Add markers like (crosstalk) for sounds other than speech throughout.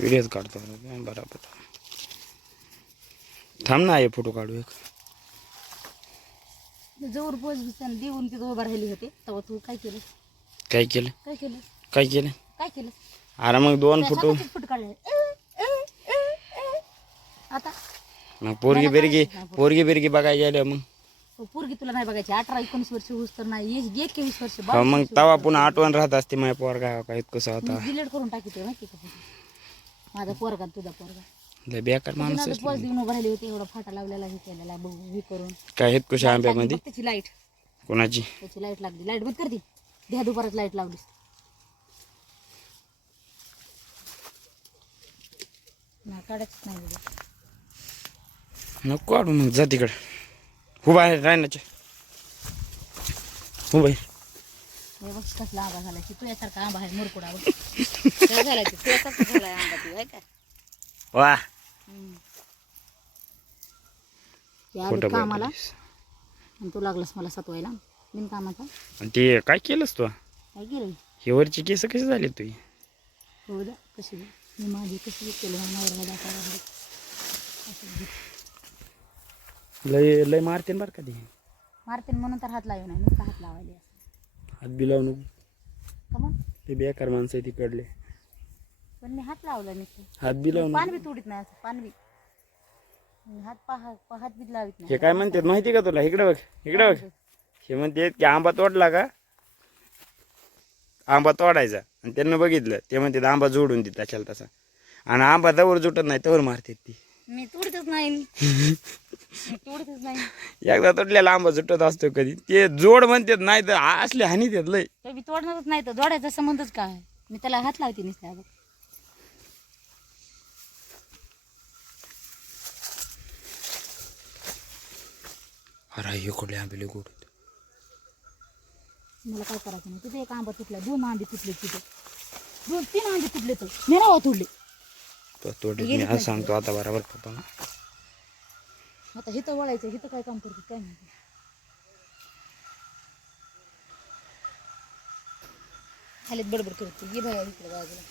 व्हिडिओच काढतो बरोबर. थांब ना हे फोटो काढू एक. जवळ पोच देऊन तिथं उभा राहिली होते. तेव्हा तू काय केलं? काय केलं? काय केलं? काय केलं? काय केलं? अरे मग दोन फोटो. फुट काढले. आता? मग पोरगी बिरगी पोरगी बिरगी बघायला गेल्या मग. हो, पोरगी तुला नाही बघायची. अठरा एकोणीस वर्ष होस तर नाही. एक एकवीस वर्ष हो, मग तवा पुन्हा आठवण राहत असते माझ्या पोरगा काय कसा होता डिलीट करून टाकी माहिती का? माझा पोरगा तुझा पोरगा. लय बेकार माणूस आहे. पोच देऊन उभा राहिली होती एवढा फाटा लावलेला हे केलेला बघू हे करून. काय आहेत कशा आंब्यामध्ये? बघ त्याची लाइट कोणाची? त्याची लाइट लागली. लाइट बंद करते द्या दुपारात लाइट लावलीस. ना काढायच नाही video. नको काढू मग जा तिकडे. हो बाहेर राहण्याचे हो बाहेर हे बघ कसला आंबा झाला की तुझ्यासारखा आंबा आहे मुरकुडा बघ काय झाला की तुझ्यासारखा झालाय आंबा तू आहे का वा. या कामाला. आणि तू लागलास मला सतवायला. बिन कामाचा. आणि ते काय केलंस तू? काय केलं हे वरची केस कशी झाली तुझी हो द्या कशी बी. मी माझी कशी बी केलं मला नवरा दाखवा लागले. असं बी. लय लय मारते बरं का ते. मारते म्हणून तर हात लावे नाही नुसता हात लावायला हात बी लावू नको ते बेकार माणसं आहे तिकडले. पण मी हात लावला नुसतं हात बी लावू पान बी तोडीत नाही असं पान बी हात पहा पा- हात बी लावित हे नाही काय म्हणतात माहिती का तुला? इकडे बघ इकडे बघ. हे म्हणतात की आंबा तोडला का? आंबा तोडायचा. आणि त्यांना बघितलं. ते म्हणतात आंबा जोडून दे त्याच्याला तसा. आणि आंबा तवर जुटत नाही तवर मारतात ती. मी तोडतच नाही. मी तोडतच नाही. एकदा तोडलेला आंबा जुटत असतो कधी. ते जोड म्हणतात नाही तर असले हानी देत लय. तर मी तोडणारच नाही तर जोडायचा संबंधच काय? मी त्याला हात लावते नुसता बघ. अरे हे कुठले आंबे लय गोड आहेत. मला काय करायचं नाही. तिथे एक आंबा तुटला दोन आंबे तुटले तिथे दोन तीन आंबे तुटले तर. मी नाव तुटले. तो तोडले मी आज सांगतो आता बरोबर पप्पा आता हिथं वळायचं हिथं काय काम करते काय माहिती खालीत बडबड करते ये बाया इकडे बाजूला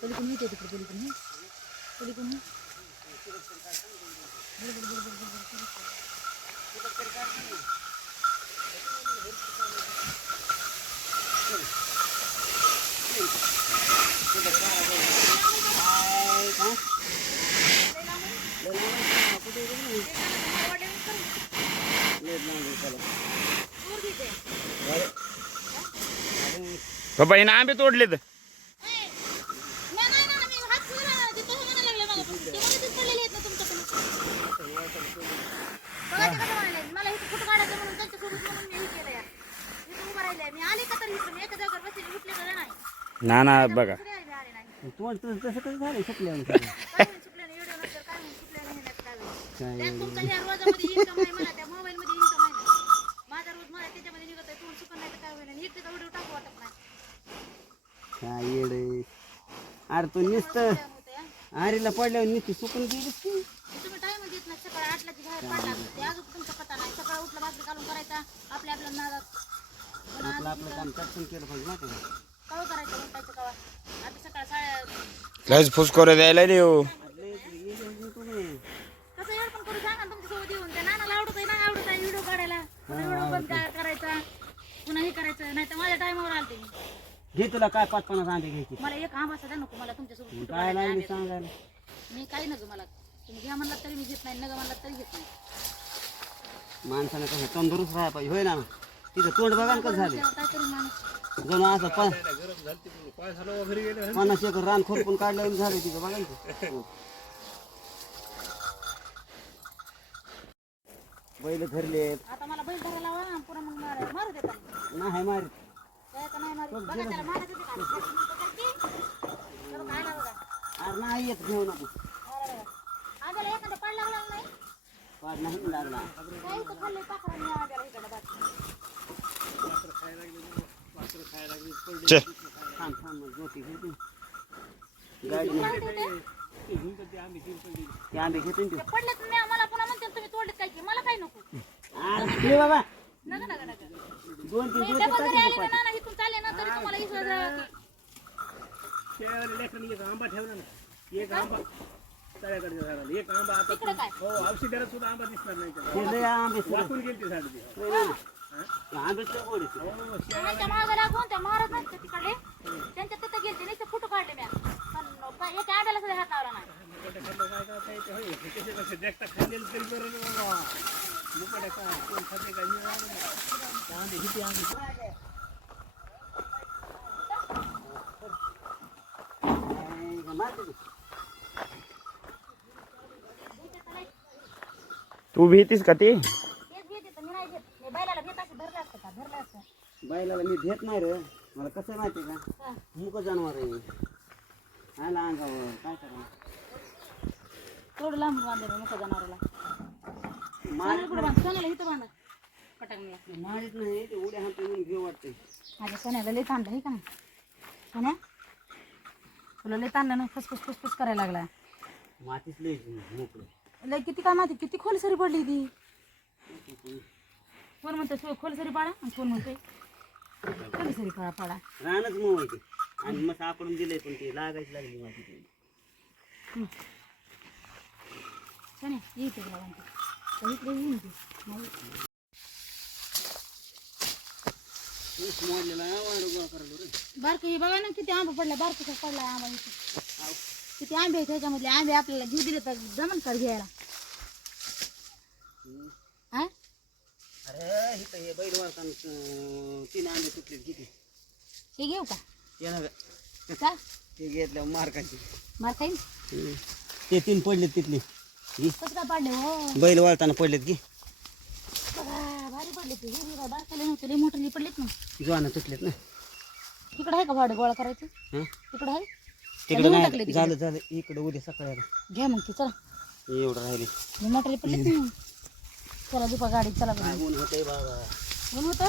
पलीकडून येते तिकडे पलीकडून. पलीकडून ये. पप्पा हिनं आंबे तोडले तर ना ना बघा. तुम्हाला कसं कसं झालं शकलं काय येडे? अरे तू नुसतं. आरीला पडल्यावर नुसती सुकून गेलीस की तुम्ही टाइम देत नाही सकाळी आठला की बाहेर पडला ते अजून तुमचा पत्ता नाही. सकाळी उठलं भाकरी घालून करायचा आपल्या आपल्या नादात. पण आपलं आपलं काम चटकन केलं पाहिजे ना तुम्ही कवा करायचं उठायचं कवा? आता सकाळ साड्या लयच फुसकोरे द्यायला रे हो. कसं एवढं पण करू सांगा ना तुमच्यासोबत येऊन. त्या नानाला आवडत आहे ना आवडत आहे व्हिडिओ काढायला. पुन्हा व्हिडिओ बंद करायचा. पुन्हा हे करायचं नाही तर माझ्या टायमावर आलते मी. घे तुला काय पाच पन्नास आंबे घ्यायची मला एक आंबा सुद्धा नको मला तुमच्यासोबत photo काय लागली. सांगायला. मी काही नको मला. तुम्ही घ्या म्हणलात तरी मी घेत नाही नका म्हणलात तरी घेत नाही. माणसानं कसं तंदुरुस्त राहायला पाहिजे. होय ना? तिथं तोंड बघा ना कसं झालं काहीतरी माणूस जणू असं प- पन्नास एकर रान खोरपून काढल्यावर झालं तिथं बघा ना ते. बैल घरले आता मला बैल धरायला लावा आणि पुन्हा मग मारा मारू देता नाही मारी नाही मारू बघा त्याला का? बघा. अरे नाही येत घेऊ नको मारा बघा. आंब्याला एखादा पाड लागला नाही पाड नाही लागला काही तर खाल्ले पाखरांनी आंब्याला इकडं बाकी. ते आंबे घेते मी पुन्हा म्हणते तुम्ही तोडलेत काय की मला काही नको अरे बाबा नका नका नका दोन तीन मी दिवस डबल जरी आले ना नाना इथून चालले ना तरी तुम्हाला विश्वास की लेकरांनी एक आंबा ठेवला ना. एक आंबा. तळ्याकडे एक आंबा आता तिकडे हो औषधाला सुद्धा आंबा दिसणार नाही त्याला. ते वाकून गेली ती झाड ती. गोड आहेत. हो? त्यांच्या मागे लागून त्या महाराज नाहीत का तिकडले त्यांच्या तिथं गेलते नुसते फोटो काढले म्या पण प- एका आड्याला सुद्धा हात लावला नाही. मुकाट्या खाल्लं काय काय काय ते होय. हे कसे देखता खाल्लेलं तरी बरं रे बाबा. मुकाट्या काय? कोण खाते काय? मी नाही. त्या आंबे किती आंबे काय मारते ते. भीतीस का ती? तेच घेते तर मी नाही घेत. मी बैलाला घेत असं धरलं असतं का? धरलं असतं. बैलाला मी भेट नाही रे. मला कसं आहे माहिती आहे का? हा. मुक जनावर आहे? आला अंगावर. काय करा? तेवढं लांब बांधलं मुका जनावराला. मार सोन्याला कुठं बांध सोन्याला इथं बांधा. पटाक मी. मारित नाही ते उड्या हात म्हणून घेऊ वाटते. माझ्या सोन्याला लई ताणलं हे का नाही? सोन्या? तुला लई ताणलं ना? फसफस फसफस करायला लागला. मातीच लय मोकळं. लई किती काय माहिती किती खोल सरी पडली ती. कोण म्हणतो सो- खोल सरी पाडा आणि कोण म्हणतोय खोल सरी पाडा. पाडा रानच मऊ आहे ते आणि मग आकडून दिले पण ते लागायची लागली माती ते. सोन्या ये इथे तर इकडे येईन ती. नाही ऊस मोडलेला वाढ गोळा करायला रे बारकं हे बघा ना किती आंबा पडला बारकं पडला आंबा इथे. किती आंबे आहेत त्याच्यामधले आंबे आपल्याला घेऊ दिले तर जमन कर घ्यायला? हा अरे इथं हे बैल वारताना तीन आंबे तुटले किती? हे घेऊ का? ते का? ते घेतल्या मार्काचे मार खाईन ते तीन पडलेत तिथले. कसं काय पाडले हो? बैल वाळताना पडलेत की. भारी पडले ते. हे बघा, बारकाले नव्हते लई मोठे पडलेत ना. ज्वाना तुटलेत ना. तिकडे आहे का भाडं गोळा करायचं? तिकडे आहे? तिकडे नेऊन नाही टाकले तिकडे. झालं झालं. इकडे उद्या सकाळी घ्या मग ते चला. एवढं राहिले. मोठे पडलेत ना चला दुपा गाडी चला बाबा. ऊन होतं?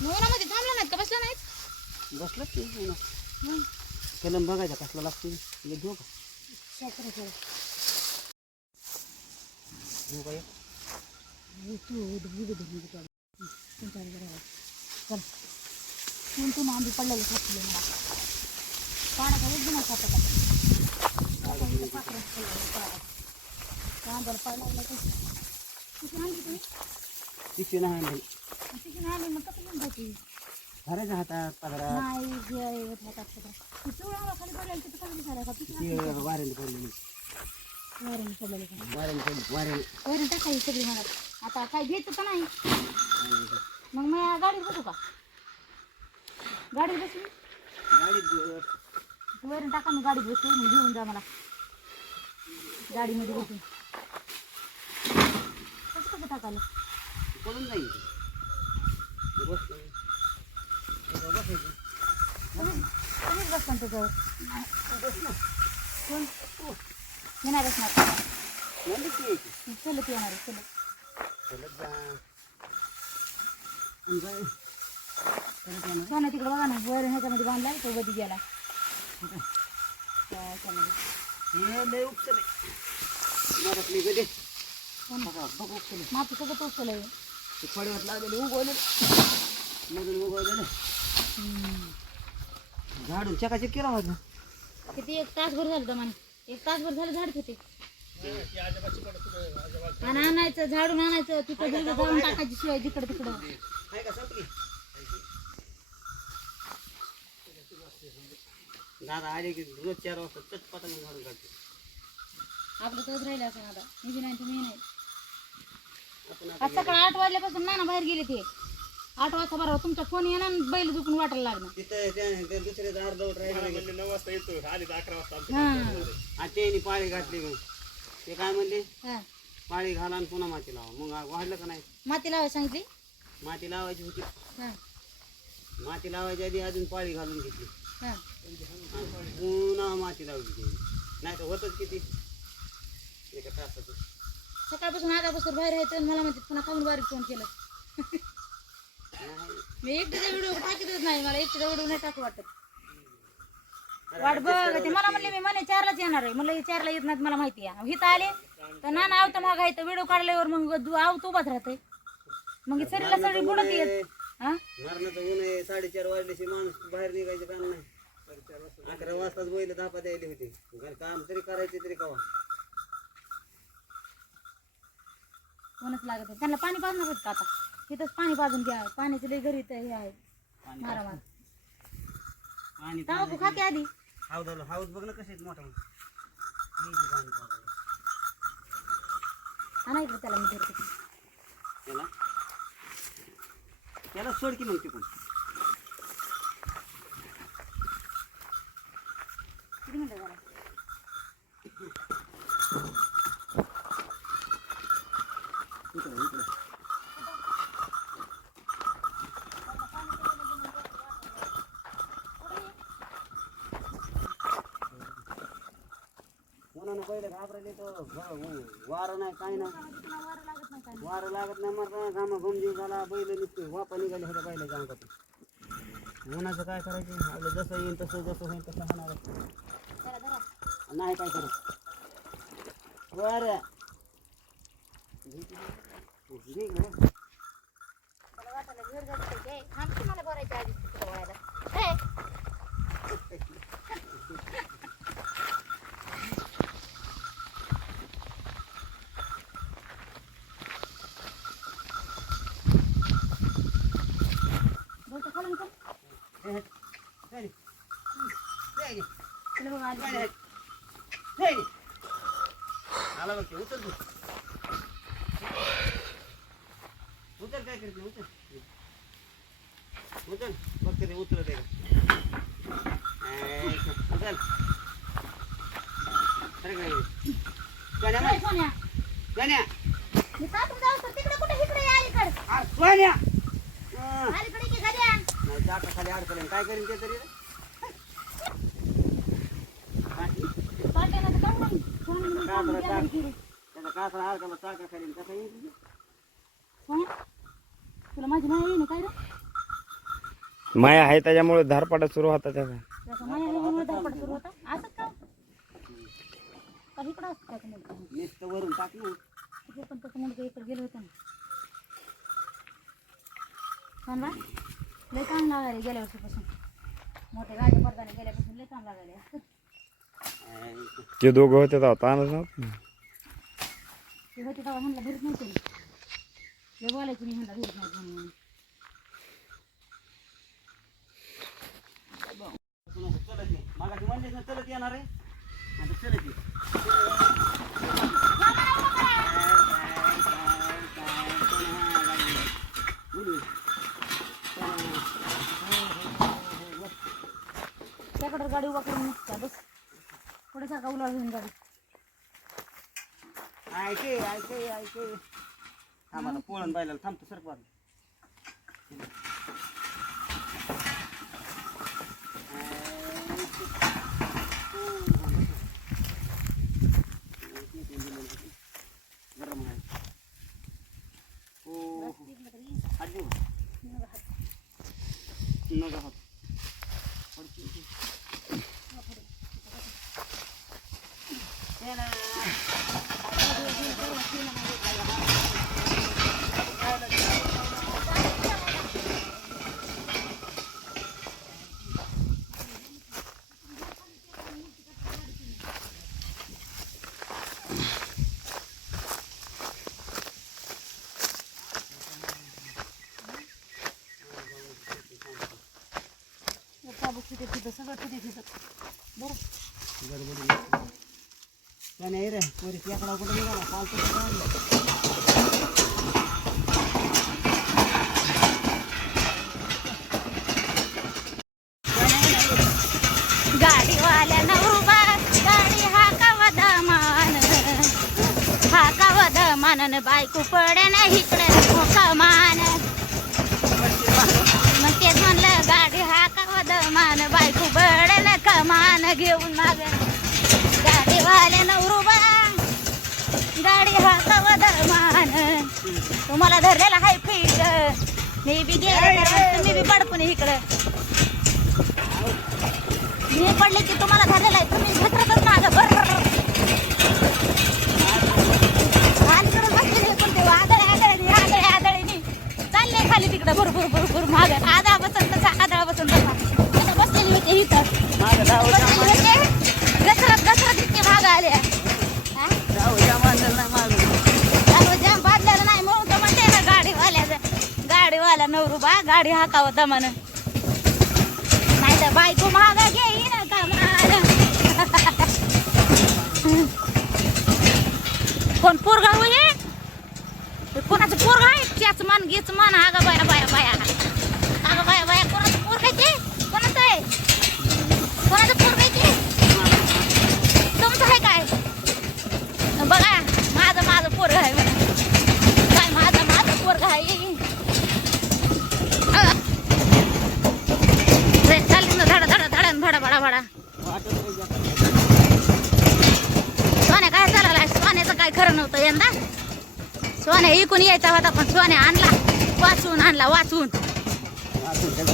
उन्हामध्ये थांबला नाहीत का? बसला नाहीत? बसलं की ऊन. हं. कलम बघायचा कसला लागतो हे घेऊ का? शास्त्र केलं. घेऊ का हे? हे तू उद- उद- उद- उद- उद- हं, तुमच्या घरी बघा. चल. तीन तीन आंबे पडलेले मला पाडा आणली तुम्ही आणली. मग कसं घेऊन जाते धरायच्या हातात नाही जे हातात पिवळा खाली पडलेला तिथं कसं झालं का पिशवी वाऱ्याने पडलेली वाऱ्याने पडलेलं वाऱ्याने पडली वाऱ्याने टाकायची सगळी म्हणत आता काय घ्यायचं तर नाही मग मी गाडीत बसू का गाडीत बसू गाडीत वरून टाका मी गाडीत बसू मग घेऊन जा मला. गाडीमध्ये बसून. कसं कसं टाकायला? पडून जाईल तुम्हीच बसता ना त्याच्यावर. कोण? मी नाही. बसणार. चलत येणार आहे, चलत. सोनं तिकडे बघा ना वर ह्याच्यामध्ये बांधला तो बधी गेला. लय गडे. बघ माती सगळं टोचलंय ते लागलेले उगवले मधून उगवलेले झाडून चकाचक केला होता किती? एक तासभर झालं दमाने एक तासभर झालं झाड किती आणि आणायचं झाडून आणायचं तिकडे जाऊन टाकायची शिवाय जिकडे तिकडं आहे का संपली दादा आले की रोज चार वाजता चट पतंग झाडून काढते. आपलं तोच राहिलं असं आता. मी बी नाही तुम्ही नाही. आपण आज सकाळी आठ वाजल्यापासून नाना बाहेर गेले ते. आठ वाजता बरोबर तुमचा फोन येणार आणि बैल दुखून वाटायला लागणार. तिथं त्या- त्या दुसऱ्याचा अर्धवट राहिले म्हणले नऊ वाजता येतो. आले तर अकरा वाजता आमच्या हा. आणि त्यांनी पाळी घातली मग. ते काय म्हणले? हा. पाळी घाला आणि पुन्हा माती लावा. मग वाढलं का नाही? माती लावायला सांगितली? माती लावायची होती. हा. माती लावायच्या आधी अजून पाळी घालून घेतली. हा. पुन्हा माती लावली त्यांनी नाही तर होतच किती एका तासाचं सकाळपासून आधापासून बाहेर यायचं आणि मला म्हणते पुन्हा काऊन बारीक फोन केलं. मी एकटीचा व्हिडिओ टाकतच नाही मला एकटीचा व्हिडिओ नाही टाकू वाटत. वाट बघ ते मला म्हणले मी म्हणे चारलाच येणार आहे. म्हणलं हे चारला येत नाहीत मला माहिती आहे. हिथं आले. तर ना आवतं मग आहे तर व्हिडिओ काढल्यावर मग दु- आवत उभाच राहते मग सरीला सगळी बुडत येत. हा? मरणाचं ऊन आहे साडेचार वाजल्याशी माणूस बाहेर निघायचं काम नाही. अकरा वाजताच बैल धापा द्यायला होते. घरी काम तरी करायचे तरी कवा. कोणच लागत नाही. त्यांना पाणी पाजणार होत का आता? तिथंच पाणी पाजून घ्या. पाण्याचे लई घरी हे आहे. मारा मार. पाणी तंबाखू खाते आधी? हाऊस हाऊस बघ ना कसे आहेत मोठा मोठा. पाणी. आणा इकडे त्याला मी धरते. त्याला? त्याला सोड की मग तिकडून. किती मिनिटं झाला पहिले घाबरले तर वारं नाही काय नाही. वारं लागत नाही काय वारं लागत नाही झाला बैल निघते वापा निघाले होत्या बैलाच्या अंगातून. उन्हाचं काय करायचं? आपलं जसं येईल तसं जसं होईल तसं होणार नाही काय करत बरं घे इकडे. त्याला वाटायला घर जायचं ते थांब की मला बोलायचं आधी तिकडे वळायला ए बोलतो खालून का हे, हे. हे, हे. हे, तुला बघा आधी हे. हे. उतर तू काय करते उतर उतर बघते ते उतर आहे उतर अरे काय सोन्या सोन्या सोन्या मी तिकडे कुठे इकडे अलीकडे सोन्या अलीकडे की खाली अडकले काय करीन ते तरी पाट्याला तर काढून काकडा अडकला चाका खाली? कसा येईल? सोन्या तुला माझी माया येईन काय रे? माया आहे त्याच्यामुळे धारपाटा सुरू होता त्याचा. त्याचा माया धडपड सुरू होता. असंच का? का इकडं असतं त्याचं मुलगा नुसतं वरून टाक ना. तिथे पण त्याचं मुलगा इकडे गेलं होतं ना. छान बा लय काम लागायला गेल्या वर्षीपासून. पडताना गेल्यापासून लय काम लागायला. ते दोघं होते तेव्हा ताणच नव्हतं. ते होते तेव्हा म्हणलं भरत नव्हते मी लय बोलायची मी म्हणलं भरत नव्हतं म्हणून चलत नाही मागाशी म्हणलेस ना चलत येणार आहे आता चलत ये. गाडी उभा करून निघता बस. पुढे सारखा उलाळ गाडी ऐके ऐके ऐके. थांब आता पोळण बायला थांबतो सर पार गरम आहे हो हात देऊ नका हात पडतील ते. ये ना. चाबूक तिथे तिथं सगळं तिथे तिथं बरं काय नाही रे पोरीस निघाला पालतो गाडी बायको पडे ना इकडे मान. कमान घेऊन माग. गाडीवाल्यानं उभा गाडी हाकावा दमान तुम्हाला धरलेला हाय फीड मी बी गेले तुम्ही बी पडपून इकडं. मी पडले की तुम्हाला झालेलं आहे तुम्ही घसरतच माझं बरं अलीकडे बसलेले पण ते आदळे आदळे आदळे आदळे चालले खाली तिकडं भरपूर भरपूर टाकावं दमानं. नाही तर बायको महागा घेईन दमानं कोण पोरगा होय कोणाचं पोरगा आहे? त्याच मान घेच मान आगा बाया बाया बाया. सोन्या इकून यायचा होता पण सोने आणला. वाचून आणला वाचून.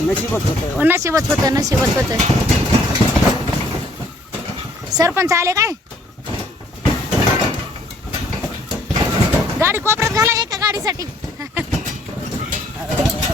नशीबच होत. हो, नशीबच होत नशीबच होत. सरपंच आले काय? गाडी कोपऱ्यात घाला एका गाडीसाठी. (laughs)